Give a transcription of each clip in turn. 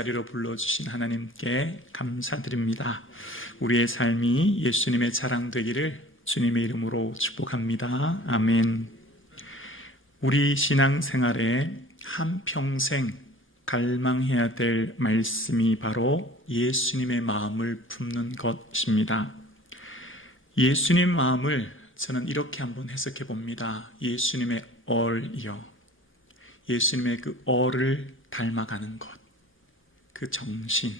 자리로 불러주신 하나님께 감사드립니다. 우리의 삶이 예수님의 자랑되기를 주님의 이름으로 축복합니다. 아멘. 우리 신앙생활에 한평생 갈망해야 될 말씀이 바로 예수님의 마음을 품는 것입니다. 예수님 마음을 저는 이렇게 한번 해석해 봅니다. 예수님의 얼이요. 예수님의 그 얼을 닮아가는 것, 그 정신.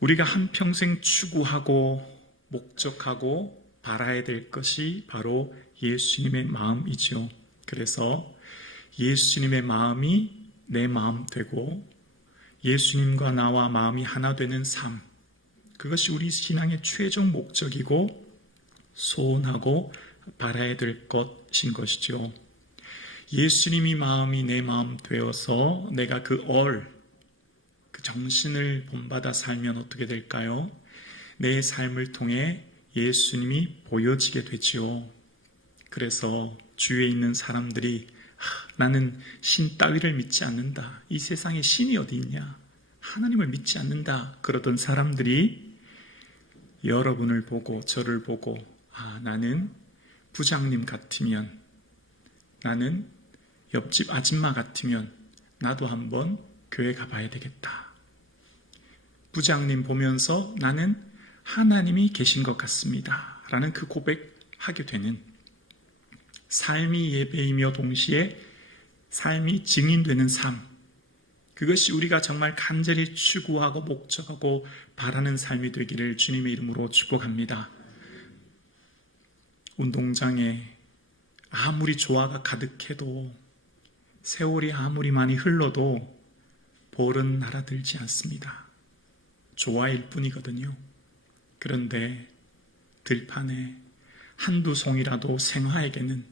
우리가 한평생 추구하고 목적하고 바라야 될 것이 바로 예수님의 마음이죠. 그래서 예수님의 마음이 내 마음 되고 예수님과 나와 마음이 하나 되는 삶, 그것이 우리 신앙의 최종 목적이고 소원하고 바라야 될 것인 것이죠. 예수님이 마음이 내 마음 되어서 내가 그 정신을 본받아 살면 어떻게 될까요? 내 삶을 통해 예수님이 보여지게 되지요. 그래서 주위에 있는 사람들이 나는 신 따위를 믿지 않는다. 이 세상에 신이 어디 있냐? 하나님을 믿지 않는다. 그러던 사람들이 여러분을 보고 저를 보고 나는 부장님 같으면, 나는 옆집 아줌마 같으면 나도 한번 교회 가봐야 되겠다. 부장님 보면서 나는 하나님이 계신 것 같습니다. 라는 그 고백하게 되는, 삶이 예배이며 동시에 삶이 증인되는 삶, 그것이 우리가 정말 간절히 추구하고 목적하고 바라는 삶이 되기를 주님의 이름으로 축복합니다. 운동장에 아무리 조화가 가득해도, 세월이 아무리 많이 흘러도 볼은 날아들지 않습니다. 조화일 뿐이거든요. 그런데 들판에 한두 송이라도 생화에게는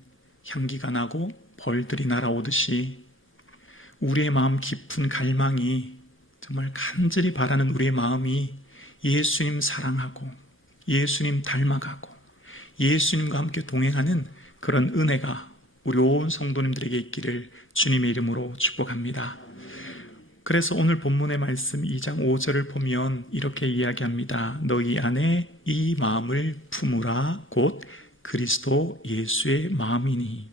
향기가 나고 벌들이 날아오듯이 우리의 마음 깊은 갈망이, 정말 간절히 바라는 우리의 마음이 예수님 사랑하고 예수님 닮아가고 예수님과 함께 동행하는 그런 은혜가 우리 온 성도님들에게 있기를 주님의 이름으로 축복합니다. 그래서 오늘 본문의 말씀 2장 5절을 보면 이렇게 이야기합니다. 너희 안에 이 마음을 품으라. 곧 그리스도 예수의 마음이니.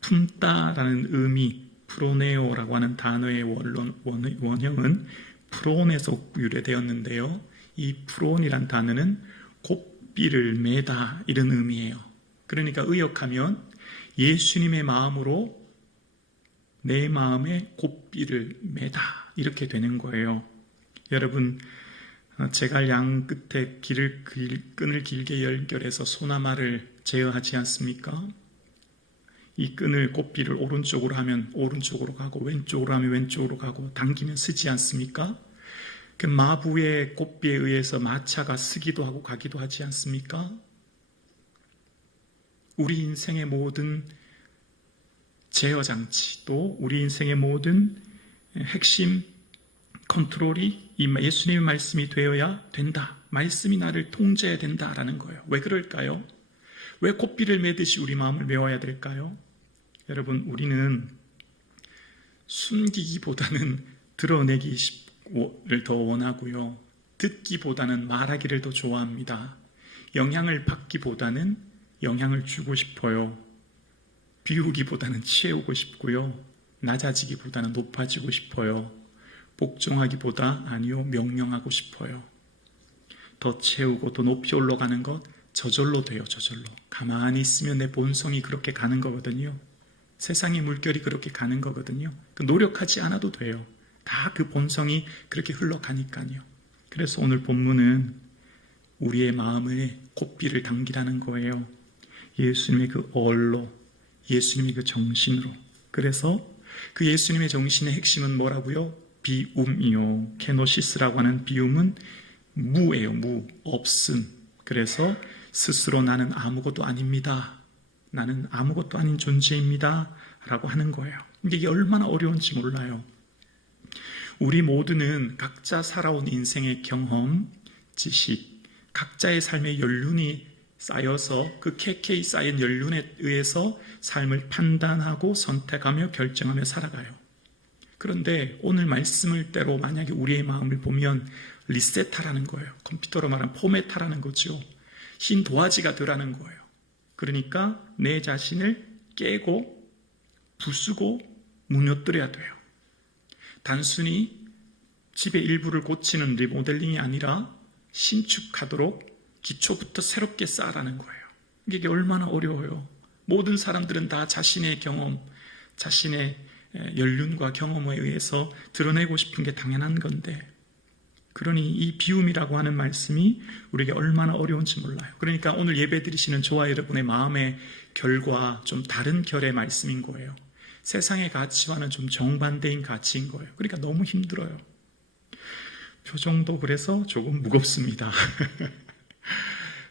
품다라는 의미, 프로네오라고 하는 단어의 원형은 프론에서 유래되었는데요. 이 프론이란 단어는 곱비를 매다, 이런 의미예요. 그러니까 의역하면 예수님의 마음으로 내 마음에 곱비를 매다, 이렇게 되는 거예요. 여러분, 제갈 양 끝에 끈을 길게 연결해서 소나마를 제어하지 않습니까? 이 끈을, 곱비를 오른쪽으로 하면 오른쪽으로 가고 왼쪽으로 하면 왼쪽으로 가고 당기면 쓰지 않습니까? 그 마부의 곱비에 의해서 마차가 쓰기도 하고 가기도 하지 않습니까? 우리 인생의 모든 제어장치, 또 우리 인생의 모든 핵심 컨트롤이 이 예수님의 말씀이 되어야 된다. 말씀이 나를 통제해야 된다라는 거예요. 왜 그럴까요? 왜 곱비를 매듯이 우리 마음을 메워야 될까요? 여러분, 우리는 숨기기보다는 드러내기를 더 원하고요. 듣기보다는 말하기를 더 좋아합니다. 영향을 받기보다는 영향을 주고 싶어요. 비우기보다는 채우고 싶고요. 낮아지기보다는 높아지고 싶어요. 복종하기보다 명령하고 싶어요. 더 채우고 더 높이 올라가는 것 저절로 돼요. 저절로. 가만히 있으면 내 본성이 그렇게 가는 거거든요. 세상의 물결이 그렇게 가는 거거든요. 노력하지 않아도 돼요. 다 그 본성이 그렇게 흘러가니까요. 그래서 오늘 본문은 우리의 마음에 곱비를 당기라는 거예요. 예수님의 그 얼로, 예수님의 그 정신으로. 그래서 그 예수님의 정신의 핵심은 뭐라고요? 비움이요. 케노시스라고 하는 비움은 무예요. 무, 없음. 그래서 스스로 나는 아무것도 아닙니다. 나는 아무것도 아닌 존재입니다. 라고 하는 거예요. 이게 얼마나 어려운지 몰라요. 우리 모두는 각자 살아온 인생의 경험, 지식, 각자의 삶의 연륜이 쌓여서 그 캐캐이 쌓인 연륜에 의해서 삶을 판단하고 선택하며 결정하며 살아가요. 그런데 오늘 말씀을 대로 만약에 우리의 마음을 보면 리셋하라는 거예요. 컴퓨터로 말하면 포맷하라는 거죠. 흰 도화지가 되라는 거예요. 그러니까 내 자신을 깨고 부수고 무너뜨려야 돼요. 단순히 집의 일부를 고치는 리모델링이 아니라 신축하도록 기초부터 새롭게 쌓으라는 거예요. 이게 얼마나 어려워요. 모든 사람들은 다 자신의 경험, 자신의 연륜과 경험에 의해서 드러내고 싶은 게 당연한 건데, 그러니 이 비움이라고 하는 말씀이 우리에게 얼마나 어려운지 몰라요. 그러니까 오늘 예배 드리시는 저와 여러분의 마음의 결과 좀 다른 결의 말씀인 거예요. 세상의 가치와는 좀 정반대인 가치인 거예요. 그러니까 너무 힘들어요. 표정도 그래서 조금 무겁습니다.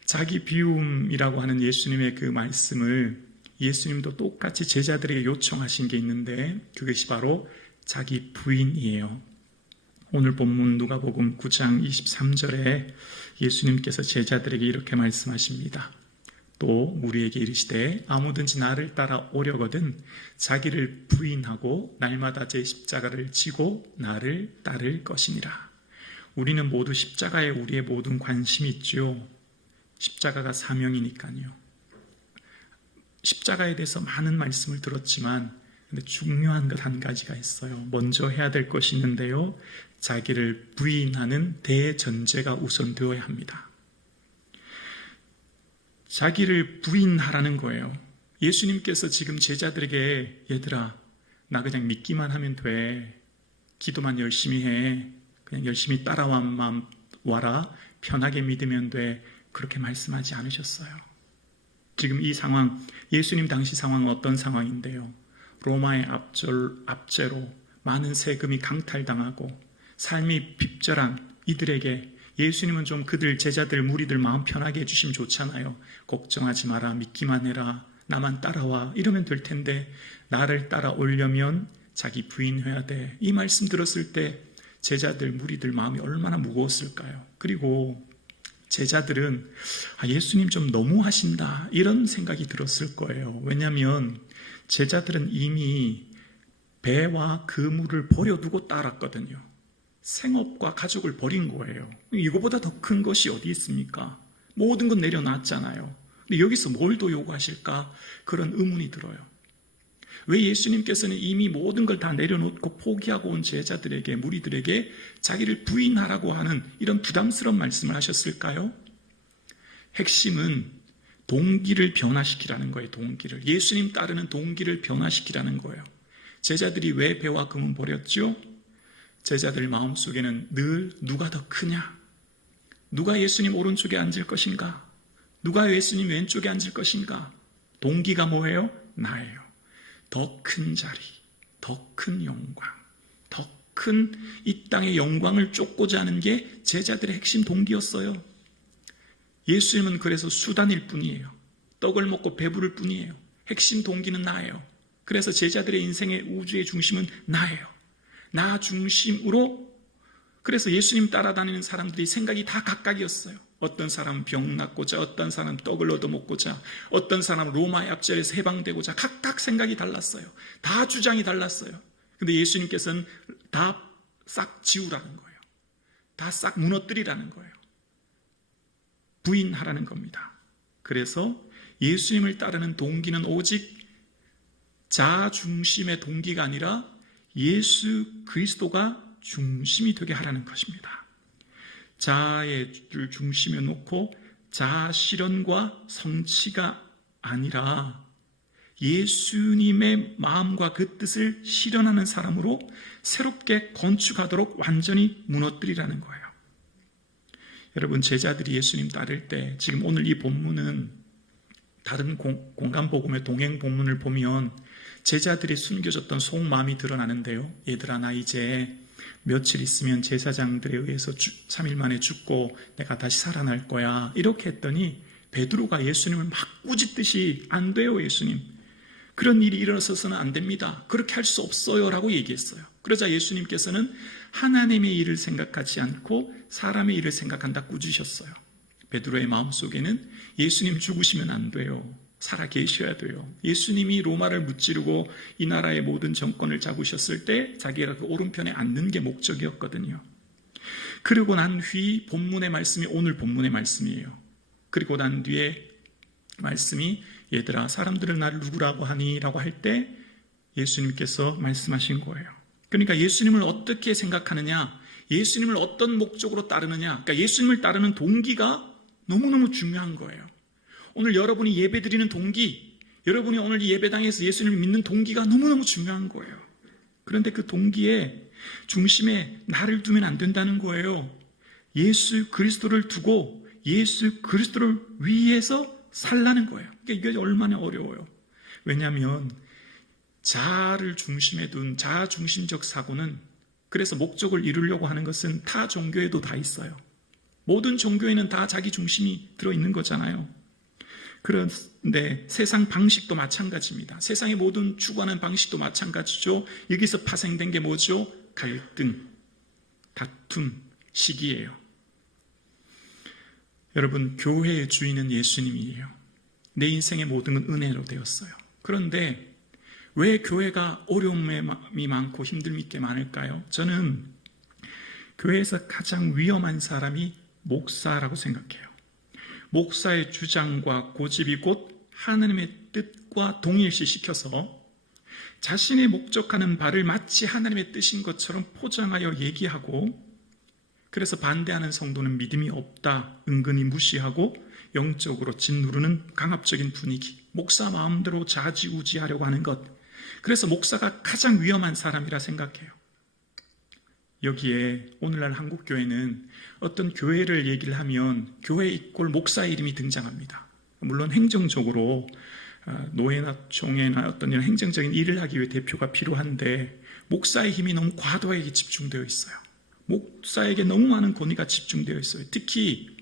자기 비움이라고 하는 예수님의 그 말씀을 예수님도 똑같이 제자들에게 요청하신 게 있는데, 그것이 바로 자기 부인이에요. 오늘 본문 누가복음 9장 23절에 예수님께서 제자들에게 이렇게 말씀하십니다. 또 우리에게 이르시되 아무든지 나를 따라 오려거든 자기를 부인하고 날마다 제 십자가를 지고 나를 따를 것이니라. 우리는 모두 십자가에 우리의 모든 관심이 있죠. 십자가가 사명이니까요. 십자가에 대해서 많은 말씀을 들었지만 근데 중요한 것 한 가지가 있어요. 먼저 해야 될 것이 있는데요. 자기를 부인하는 대전제가 우선 되어야 합니다. 자기를 부인하라는 거예요. 예수님께서 지금 제자들에게 얘들아, 나 그냥 믿기만 하면 돼. 기도만 열심히 해. 그냥 열심히 따라와만 와라. 편하게 믿으면 돼. 그렇게 말씀하지 않으셨어요. 지금 이 상황, 예수님 당시 상황은 어떤 상황인데요? 로마의 압제로 많은 세금이 강탈당하고 삶이 핍절한 이들에게 예수님은 좀 그들 제자들 무리들 마음 편하게 해주시면 좋잖아요. 걱정하지 마라, 믿기만 해라, 나만 따라와 이러면 될 텐데 나를 따라오려면 자기 부인해야 돼. 이 말씀 들었을 때 제자들 무리들 마음이 얼마나 무거웠을까요? 그리고 제자들은 예수님 좀 너무하신다 이런 생각이 들었을 거예요. 왜냐하면 제자들은 이미 배와 그물을 버려두고 따랐거든요. 생업과 가족을 버린 거예요. 이거보다 더 큰 것이 어디 있습니까? 모든 건 내려놨잖아요. 근데 여기서 뭘 더 요구하실까? 그런 의문이 들어요. 왜 예수님께서는 이미 모든 걸 다 내려놓고 포기하고 온 제자들에게, 무리들에게 자기를 부인하라고 하는 이런 부담스러운 말씀을 하셨을까요? 핵심은 동기를 변화시키라는 거예요. 동기를. 예수님 따르는 동기를 변화시키라는 거예요. 제자들이 왜 배와 금은 버렸죠? 제자들 마음속에는 늘 누가 더 크냐? 누가 예수님 오른쪽에 앉을 것인가? 누가 예수님 왼쪽에 앉을 것인가? 동기가 뭐예요? 나예요. 더 큰 자리, 더 큰 영광, 더 큰 이 땅의 영광을 쫓고자 하는 게 제자들의 핵심 동기였어요. 예수님은 그래서 수단일 뿐이에요. 떡을 먹고 배부를 뿐이에요. 핵심 동기는 나예요. 그래서 제자들의 인생의 우주의 중심은 나예요. 나 중심으로. 그래서 예수님 따라다니는 사람들이 생각이 다 각각이었어요. 어떤 사람은 병 낫고자, 어떤 사람은 떡을 얻어먹고자, 어떤 사람은 로마의 압제에서 해방되고자, 각각 생각이 달랐어요. 다 주장이 달랐어요. 근데 예수님께서는 다 싹 지우라는 거예요. 다 싹 무너뜨리라는 거예요. 부인하라는 겁니다. 그래서 예수님을 따르는 동기는 오직 자아 중심의 동기가 아니라 예수 그리스도가 중심이 되게 하라는 것입니다. 자아의 중심에 놓고 자아 실현과 성취가 아니라 예수님의 마음과 그 뜻을 실현하는 사람으로 새롭게 건축하도록 완전히 무너뜨리라는 거예요. 여러분, 제자들이 예수님 따를 때, 지금 오늘 이 본문은 다른 공간복음의 동행 본문을 보면 제자들이 숨겨졌던 속마음이 드러나는데요. 얘들아, 나 이제 며칠 있으면 제사장들에 의해서 3일 만에 죽고 내가 다시 살아날 거야. 이렇게 했더니 베드로가 예수님을 막 꾸짖듯이 안 돼요, 예수님. 그런 일이 일어서서는 안 됩니다. 그렇게 할 수 없어요. 라고 얘기했어요. 그러자 예수님께서는 하나님의 일을 생각하지 않고 사람의 일을 생각한다 꾸짖으셨어요. 베드로의 마음속에는 예수님 죽으시면 안 돼요. 살아 계셔야 돼요. 예수님이 로마를 무찌르고 이 나라의 모든 정권을 잡으셨을 때 자기가 그 오른편에 앉는 게 목적이었거든요. 그러고 난 뒤 본문의 말씀이 오늘 본문의 말씀이에요. 그리고 난 뒤에 말씀이 얘들아 사람들은 나를 누구라고 하니? 라고 할 때 예수님께서 말씀하신 거예요. 그러니까 예수님을 어떻게 생각하느냐, 예수님을 어떤 목적으로 따르느냐, 그러니까 예수님을 따르는 동기가 너무너무 중요한 거예요. 오늘 여러분이 예배 드리는 동기, 여러분이 오늘 이 예배당에서 예수님을 믿는 동기가 너무너무 중요한 거예요. 그런데 그 동기의 중심에 나를 두면 안 된다는 거예요. 예수 그리스도를 두고 예수 그리스도를 위해서 살라는 거예요. 그러니까 이게 얼마나 어려워요. 왜냐하면 자아를 중심에 둔 자아 중심적 사고는, 그래서 목적을 이루려고 하는 것은 타 종교에도 다 있어요. 모든 종교에는 다 자기 중심이 들어있는 거잖아요. 그런데 세상 방식도 마찬가지입니다. 세상의 모든 추구하는 방식도 마찬가지죠. 여기서 파생된 게 뭐죠? 갈등, 다툼, 시기예요. 여러분, 교회의 주인은 예수님이에요. 내 인생의 모든 건 은혜로 되었어요. 그런데 왜 교회가 어려움이 많고 힘듦이 꽤 많을까요? 저는 교회에서 가장 위험한 사람이 목사라고 생각해요. 목사의 주장과 고집이 곧 하나님의 뜻과 동일시시켜서 자신의 목적하는 바를 마치 하나님의 뜻인 것처럼 포장하여 얘기하고, 그래서 반대하는 성도는 믿음이 없다, 은근히 무시하고 영적으로 짓누르는 강압적인 분위기, 목사 마음대로 좌지우지하려고 하는 것. 그래서 목사가 가장 위험한 사람이라 생각해요. 여기에 오늘날 한국교회는 어떤 교회를 얘기를 하면 교회 이꼴 목사 이름이 등장합니다. 물론 행정적으로 노회나 총회나 어떤 이런 행정적인 일을 하기 위해 대표가 필요한데, 목사의 힘이 너무 과도하게 집중되어 있어요. 목사에게 너무 많은 권위가 집중되어 있어요. 특히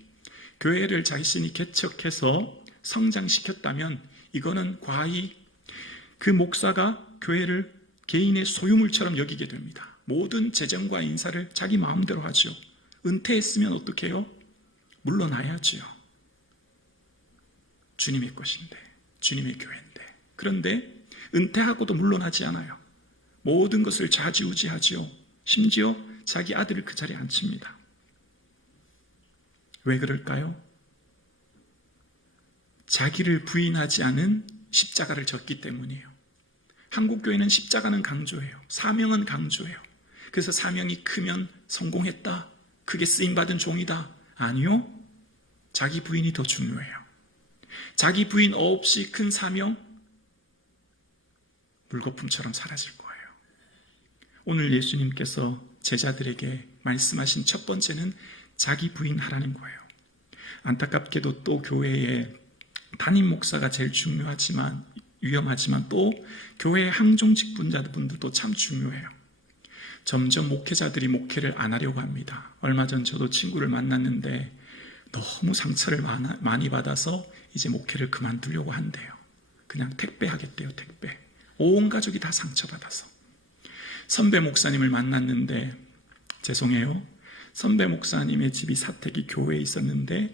교회를 자신이 개척해서 성장시켰다면 이거는 과히 그 목사가 교회를 개인의 소유물처럼 여기게 됩니다. 모든 재정과 인사를 자기 마음대로 하죠. 은퇴했으면 어떻게 해요? 물러나야죠. 주님의 것인데, 주님의 교회인데. 그런데 은퇴하고도 물러나지 않아요. 모든 것을 좌지우지하죠. 심지어 자기 아들을 그 자리에 앉힙니다. 왜 그럴까요? 자기를 부인하지 않은 십자가를 졌기 때문이에요. 한국교회는 십자가는 강조해요. 사명은 강조해요. 그래서 사명이 크면 성공했다, 크게 쓰임받은 종이다. 아니요. 자기 부인이 더 중요해요. 자기 부인 없이 큰 사명, 물거품처럼 사라질 거예요. 오늘 예수님께서 제자들에게 말씀하신 첫 번째는 자기 부인하라는 거예요. 안타깝게도 또 교회에 담임 목사가 제일 중요하지만, 위험하지만 또 교회의 항종 직분자분들도 참 중요해요. 점점 목회자들이 목회를 안 하려고 합니다. 얼마 전 저도 친구를 만났는데 너무 상처를 많이 받아서 이제 목회를 그만두려고 한대요. 그냥 택배하겠대요, 택배. 온 가족이 다 상처받아서. 선배 목사님을 만났는데, 죄송해요, 선배 목사님의 집이 사택이 교회에 있었는데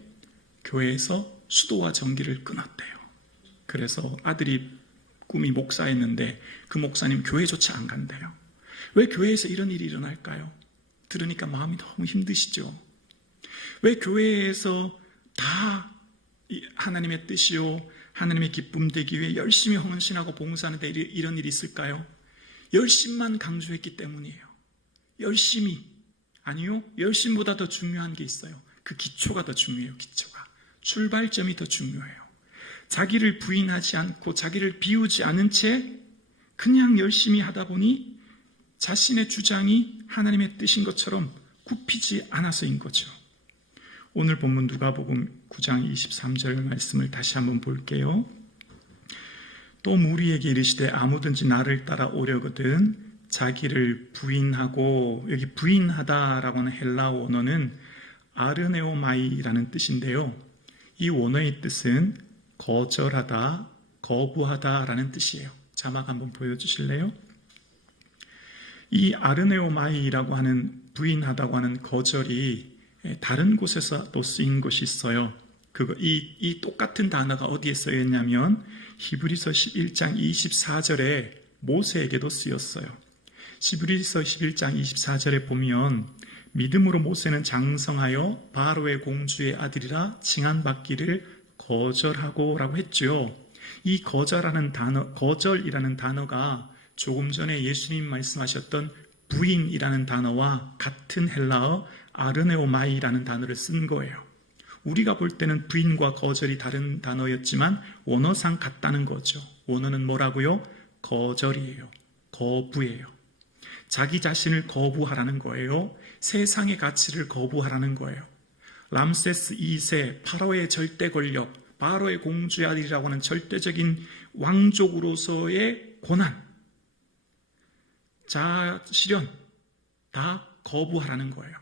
교회에서 수도와 전기를 끊었대요. 그래서 아들이 꿈이 목사였는데 그 목사님 교회조차 안 간대요. 왜 교회에서 이런 일이 일어날까요? 들으니까 마음이 너무 힘드시죠? 왜 교회에서 다 하나님의 뜻이요, 하나님의 기쁨 되기 위해 열심히 헌신하고 봉사하는데 이런 일이 있을까요? 열심만 강조했기 때문이에요. 열심히. 아니요, 열심보다 더 중요한 게 있어요. 그 기초가 더 중요해요. 기초가. 출발점이 더 중요해요. 자기를 부인하지 않고 자기를 비우지 않은 채 그냥 열심히 하다 보니 자신의 주장이 하나님의 뜻인 것처럼 굽히지 않아서인 거죠. 오늘 본문 누가복음 9장 23절 말씀을 다시 한번 볼게요. 또 무리에게 이르시되 아무든지 나를 따라 오려거든 자기를 부인하고, 여기 부인하다라고 하는 헬라어 원어는 아르네오마이라는 뜻인데요. 이 원어의 뜻은 거절하다, 거부하다라는 뜻이에요. 자막 한번 보여주실래요? 이 아르네오마이라고 하는 부인하다고 하는 거절이 다른 곳에서도 쓰인 것이 있어요. 이 똑같은 단어가 어디에 쓰였냐면 히브리서 11장 24절에 모세에게도 쓰였어요. 히브리서 11장 24절에 보면 믿음으로 모세는 장성하여 바로의 공주의 아들이라 칭한받기를 거절하고 라고 했죠. 이 거절이라는 단어가 조금 전에 예수님 말씀하셨던 부인이라는 단어와 같은 헬라어 아르네오마이라는 단어를 쓴 거예요. 우리가 볼 때는 부인과 거절이 다른 단어였지만 원어상 같다는 거죠. 원어는 뭐라고요? 거절이에요. 거부예요. 자기 자신을 거부하라는 거예요. 세상의 가치를 거부하라는 거예요. 람세스 2세 파라오의 절대 권력, 바로의 공주의 아들이라고 하는 절대적인 왕족으로서의 고난, 자아 실현 다 거부하라는 거예요.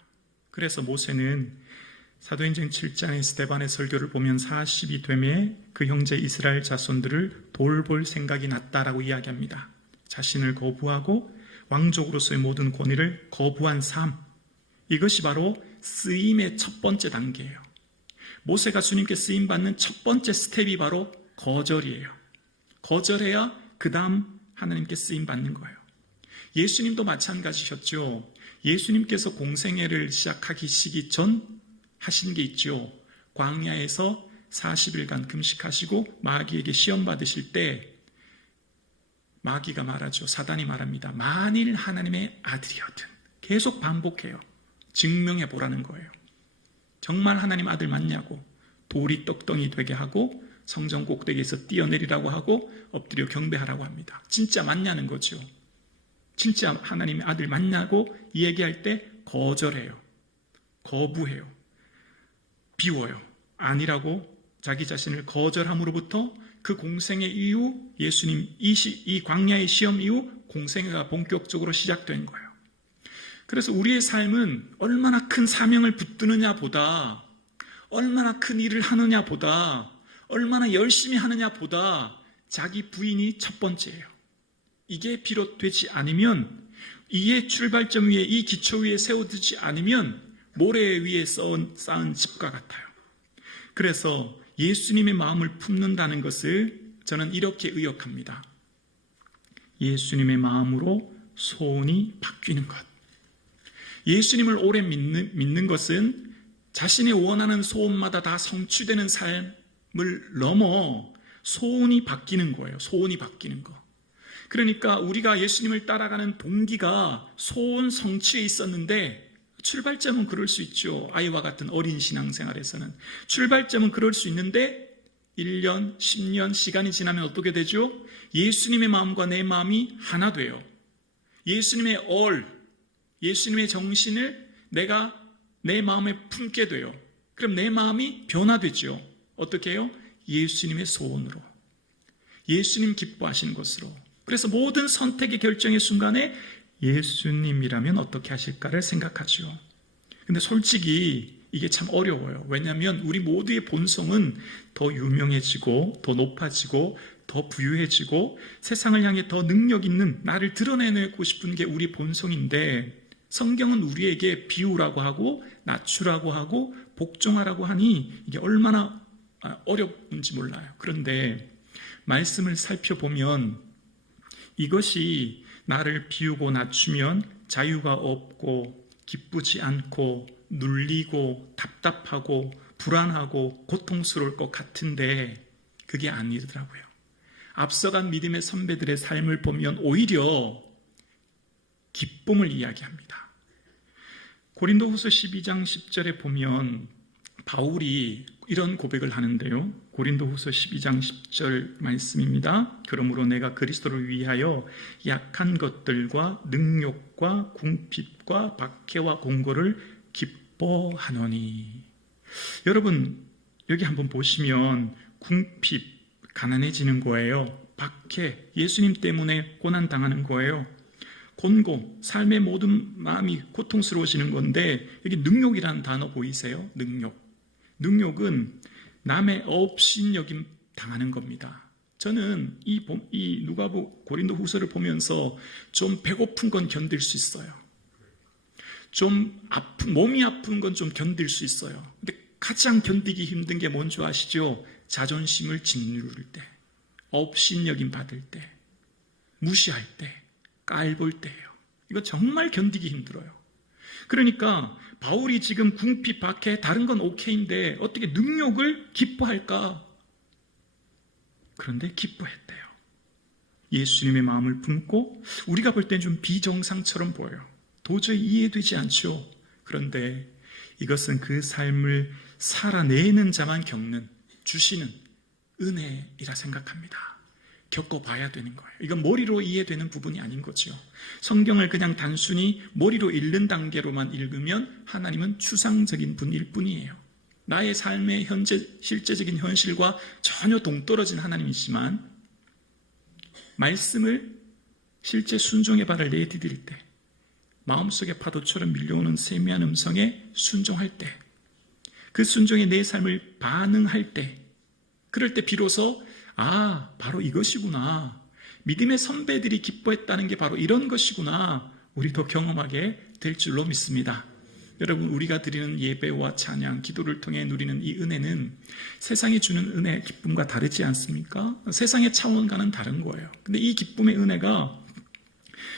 그래서 모세는 사도행전 7장의 스데반의 설교를 보면 40이 되매 그 형제 이스라엘 자손들을 돌볼 생각이 났다라고 이야기합니다. 자신을 거부하고 왕족으로서의 모든 권위를 거부한 삶, 이것이 바로 쓰임의 첫 번째 단계예요. 모세가 주님께 쓰임받는 첫 번째 스텝이 바로 거절이에요. 거절해야 그 다음 하나님께 쓰임받는 거예요. 예수님도 마찬가지셨죠. 예수님께서 공생애를 시작하기 전 하신 게 있죠. 광야에서 40일간 금식하시고 마귀에게 시험 받으실 때 마귀가 말하죠. 사단이 말합니다. 만일 하나님의 아들이거든. 계속 반복해요. 증명해 보라는 거예요. 정말 하나님 아들 맞냐고, 돌이 떡덩이 되게 하고 성전 꼭대기에서 뛰어내리라고 하고 엎드려 경배하라고 합니다. 진짜 맞냐는 거죠. 진짜 하나님의 아들 맞냐고 얘기할 때 거절해요. 거부해요. 비워요. 아니라고 자기 자신을 거절함으로부터 그 공생의 이후 예수님 이 광야의 시험 이후 공생애가 본격적으로 시작된 거예요. 그래서 우리의 삶은 얼마나 큰 사명을 붙드느냐 보다, 얼마나 큰 일을 하느냐 보다, 얼마나 열심히 하느냐 보다 자기 부인이 첫 번째예요. 이게 비롯되지 않으면, 이의 출발점 위에, 이 기초 위에 세워두지 않으면 모래 위에 쌓은 집과 같아요. 그래서 예수님의 마음을 품는다는 것을 저는 이렇게 의역합니다. 예수님의 마음으로 소원이 바뀌는 것. 예수님을 오래 믿는 것은 자신의 원하는 소원마다 다 성취되는 삶을 넘어 소원이 바뀌는 거예요. 소원이 바뀌는 거. 그러니까 우리가 예수님을 따라가는 동기가 소원 성취에 있었는데, 출발점은 그럴 수 있죠. 아이와 같은 어린 신앙생활에서는 출발점은 그럴 수 있는데 1년, 10년 시간이 지나면 어떻게 되죠? 예수님의 마음과 내 마음이 하나 돼요. 예수님의 예수님의 정신을 내가 내 마음에 품게 돼요. 그럼 내 마음이 변화되죠. 어떻게 해요? 예수님의 소원으로, 예수님 기뻐하시는 것으로. 그래서 모든 선택의 결정의 순간에 예수님이라면 어떻게 하실까를 생각하죠. 근데 솔직히 이게 참 어려워요. 왜냐하면 우리 모두의 본성은 더 유명해지고 더 높아지고 더 부유해지고 세상을 향해 더 능력 있는 나를 드러내고 싶은 게 우리 본성인데, 성경은 우리에게 비우라고 하고 낮추라고 하고 복종하라고 하니 이게 얼마나 어렵은지 몰라요. 그런데 말씀을 살펴보면 이것이 나를 비우고 낮추면 자유가 없고 기쁘지 않고 눌리고 답답하고 불안하고 고통스러울 것 같은데 그게 아니더라고요. 앞서간 믿음의 선배들의 삶을 보면 오히려 기쁨을 이야기합니다. 고린도후서 12장 10절에 보면 바울이 이런 고백을 하는데요. 고린도후서 12장 10절 말씀입니다. 그러므로 내가 그리스도를 위하여 약한 것들과 능욕과 궁핍과 박해와 공고를 기뻐하노니. 여러분 여기 한번 보시면 궁핍, 가난해지는 거예요. 박해, 예수님 때문에 고난당하는 거예요. 곤고, 삶의 모든 마음이 고통스러워지는 건데 여기 능욕이라는 단어 보이세요? 능욕은 남의 업신여김 당하는 겁니다. 저는 이 누가복음 고린도 후서를 보면서 좀 배고픈 건 견딜 수 있어요. 좀 몸이 아픈 건 좀 견딜 수 있어요. 근데 가장 견디기 힘든 게 뭔지 아시죠? 자존심을 짓누를 때, 업신여김 받을 때, 무시할 때, 깔볼 때예요. 이거 정말 견디기 힘들어요. 그러니까 바울이 지금 궁핍, 박해, 다른 건 오케이인데 어떻게 능욕을 기뻐할까? 그런데 기뻐했대요. 예수님의 마음을 품고 우리가 볼 땐 좀 비정상처럼 보여요. 도저히 이해되지 않죠. 그런데 이것은 그 삶을 살아내는 자만 겪는, 주시는 은혜이라 생각합니다. 겪어봐야 되는 거예요. 이건 머리로 이해되는 부분이 아닌 거죠. 성경을 그냥 단순히 머리로 읽는 단계로만 읽으면 하나님은 추상적인 분일 뿐이에요. 나의 삶의 현재 실제적인 현실과 전혀 동떨어진 하나님이지만 말씀을 실제 순종의 발을 내디딜 때, 마음속의 파도처럼 밀려오는 세미한 음성에 순종할 때, 그 순종에 내 삶을 반응할 때, 그럴 때 비로소 바로 이것이구나. 믿음의 선배들이 기뻐했다는 게 바로 이런 것이구나. 우리도 경험하게 될 줄로 믿습니다. 여러분, 우리가 드리는 예배와 찬양, 기도를 통해 누리는 이 은혜는 세상이 주는 은혜, 기쁨과 다르지 않습니까? 세상의 차원과는 다른 거예요. 근데 이 기쁨의 은혜가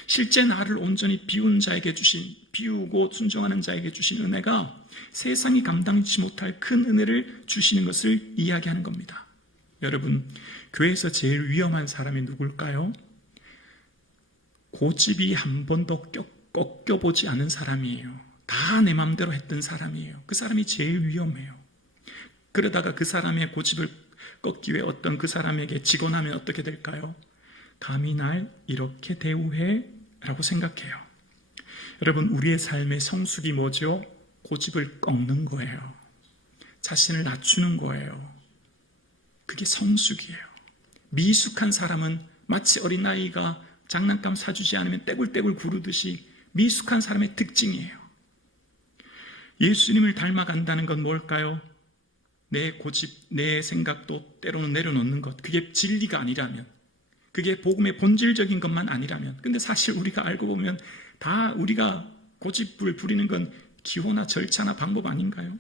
실제 나를 온전히 비우고 순종하는 자에게 주신 은혜가 세상이 감당치 못할 큰 은혜를 주시는 것을 이야기하는 겁니다. 여러분, 교회에서 제일 위험한 사람이 누굴까요? 고집이 한 번도 꺾여보지 않은 사람이에요. 다 내 맘대로 했던 사람이에요. 그 사람이 제일 위험해요. 그러다가 그 사람의 고집을 꺾기 위해 어떤 그 사람에게 직언하면 어떻게 될까요? 감히 날 이렇게 대우해? 라고 생각해요. 여러분, 우리의 삶의 성숙이 뭐죠? 고집을 꺾는 거예요. 자신을 낮추는 거예요. 그게 성숙이에요. 미숙한 사람은 마치 어린아이가 장난감 사주지 않으면 떼굴떼굴 구르듯이 미숙한 사람의 특징이에요. 예수님을 닮아간다는 건 뭘까요? 내 고집, 내 생각도 때로는 내려놓는 것. 그게 진리가 아니라면, 그게 복음의 본질적인 것만 아니라면. 근데 사실 우리가 알고 보면 다 우리가 고집을 부리는 건 기호나 절차나 방법 아닌가요?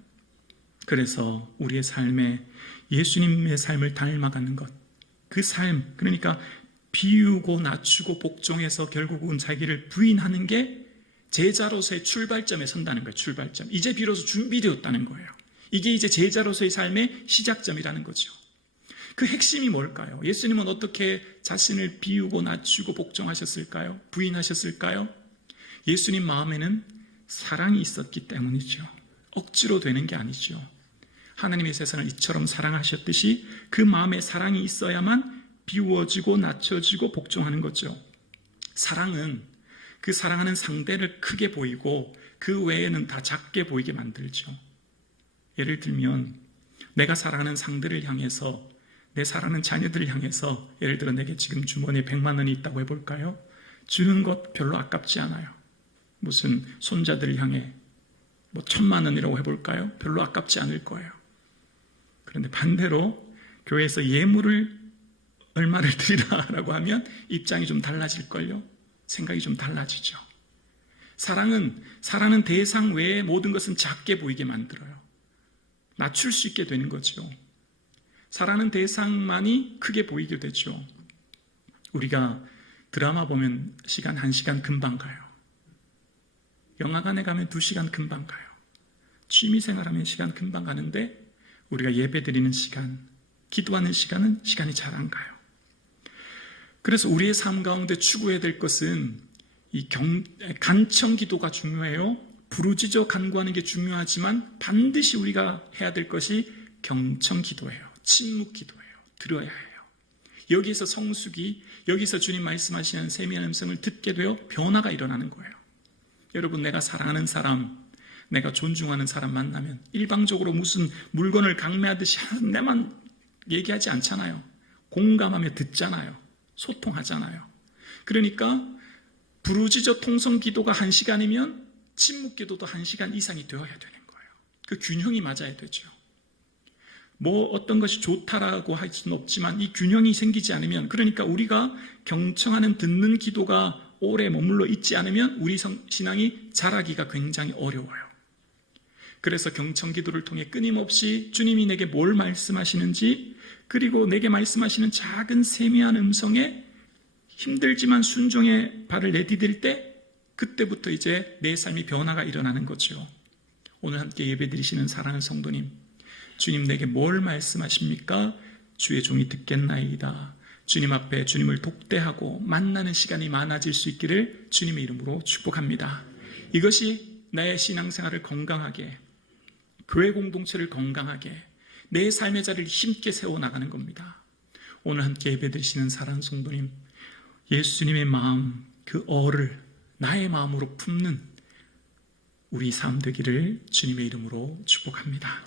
그래서 우리의 삶에 예수님의 삶을 닮아가는 것, 그 삶, 그러니까 비우고 낮추고 복종해서 결국은 자기를 부인하는 게 제자로서의 출발점에 선다는 거예요. 출발점. 이제 비로소 준비되었다는 거예요. 이게 이제 제자로서의 삶의 시작점이라는 거죠. 그 핵심이 뭘까요? 예수님은 어떻게 자신을 비우고 낮추고 복종하셨을까요? 부인하셨을까요? 예수님 마음에는 사랑이 있었기 때문이죠. 억지로 되는 게 아니죠. 하나님의 세상을 이처럼 사랑하셨듯이 그 마음에 사랑이 있어야만 비워지고 낮춰지고 복종하는 거죠. 사랑은 그 사랑하는 상대를 크게 보이고 그 외에는 다 작게 보이게 만들죠. 예를 들면 내가 사랑하는 상대를 향해서, 내 사랑하는 자녀들을 향해서, 예를 들어 내게 지금 주머니에 100만 원이 있다고 해볼까요? 주는 것 별로 아깝지 않아요. 무슨 손자들을 향해 1000만 원이라고 해볼까요? 별로 아깝지 않을 거예요. 그런데 반대로 교회에서 예물을 얼마를 드리라라고 하면 입장이 좀 달라질걸요. 생각이 좀 달라지죠. 사랑은 대상 외에 모든 것은 작게 보이게 만들어요. 낮출 수 있게 되는 거죠. 사랑하는 대상만이 크게 보이게 되죠. 우리가 드라마 보면 시간 1시간 금방 가요. 영화관에 가면 2시간 금방 가요. 취미생활하면 시간 금방 가는데 우리가 예배드리는 시간, 기도하는 시간은 시간이 잘 안 가요. 그래서 우리의 삶 가운데 추구해야 될 것은 이 간청 기도가 중요해요. 부르짖어 간구하는 게 중요하지만 반드시 우리가 해야 될 것이 경청 기도예요. 침묵 기도예요. 들어야 해요. 여기서 성숙이, 여기서 주님 말씀하시는 세미한 음성을 듣게 되어 변화가 일어나는 거예요. 여러분, 내가 사랑하는 사람, 내가 존중하는 사람 만나면 일방적으로 무슨 물건을 강매하듯이 내만 얘기하지 않잖아요. 공감하며 듣잖아요. 소통하잖아요. 그러니까 부르짖어 통성 기도가 1시간이면 침묵 기도도 1시간 이상이 되어야 되는 거예요. 그 균형이 맞아야 되죠. 어떤 것이 좋다라고 할 수는 없지만 이 균형이 생기지 않으면, 그러니까 우리가 경청하는 듣는 기도가 오래 머물러 있지 않으면 우리 신앙이 자라기가 굉장히 어려워요. 그래서 경청기도를 통해 끊임없이 주님이 내게 뭘 말씀하시는지, 그리고 내게 말씀하시는 작은 세미한 음성에 힘들지만 순종의 발을 내디딜 때, 그때부터 이제 내 삶이 변화가 일어나는 거죠. 오늘 함께 예배드리시는 사랑하는 성도님, 주님 내게 뭘 말씀하십니까? 주의 종이 듣겠나이다. 주님 앞에 주님을 독대하고 만나는 시간이 많아질 수 있기를 주님의 이름으로 축복합니다. 이것이 나의 신앙생활을 건강하게, 교회 공동체를 건강하게, 내 삶의 자리를 힘있게 세워나가는 겁니다. 오늘 함께 예배드리시는 사랑하는 성도님, 예수님의 마음, 그 어를 나의 마음으로 품는 우리 삶 되기를 주님의 이름으로 축복합니다.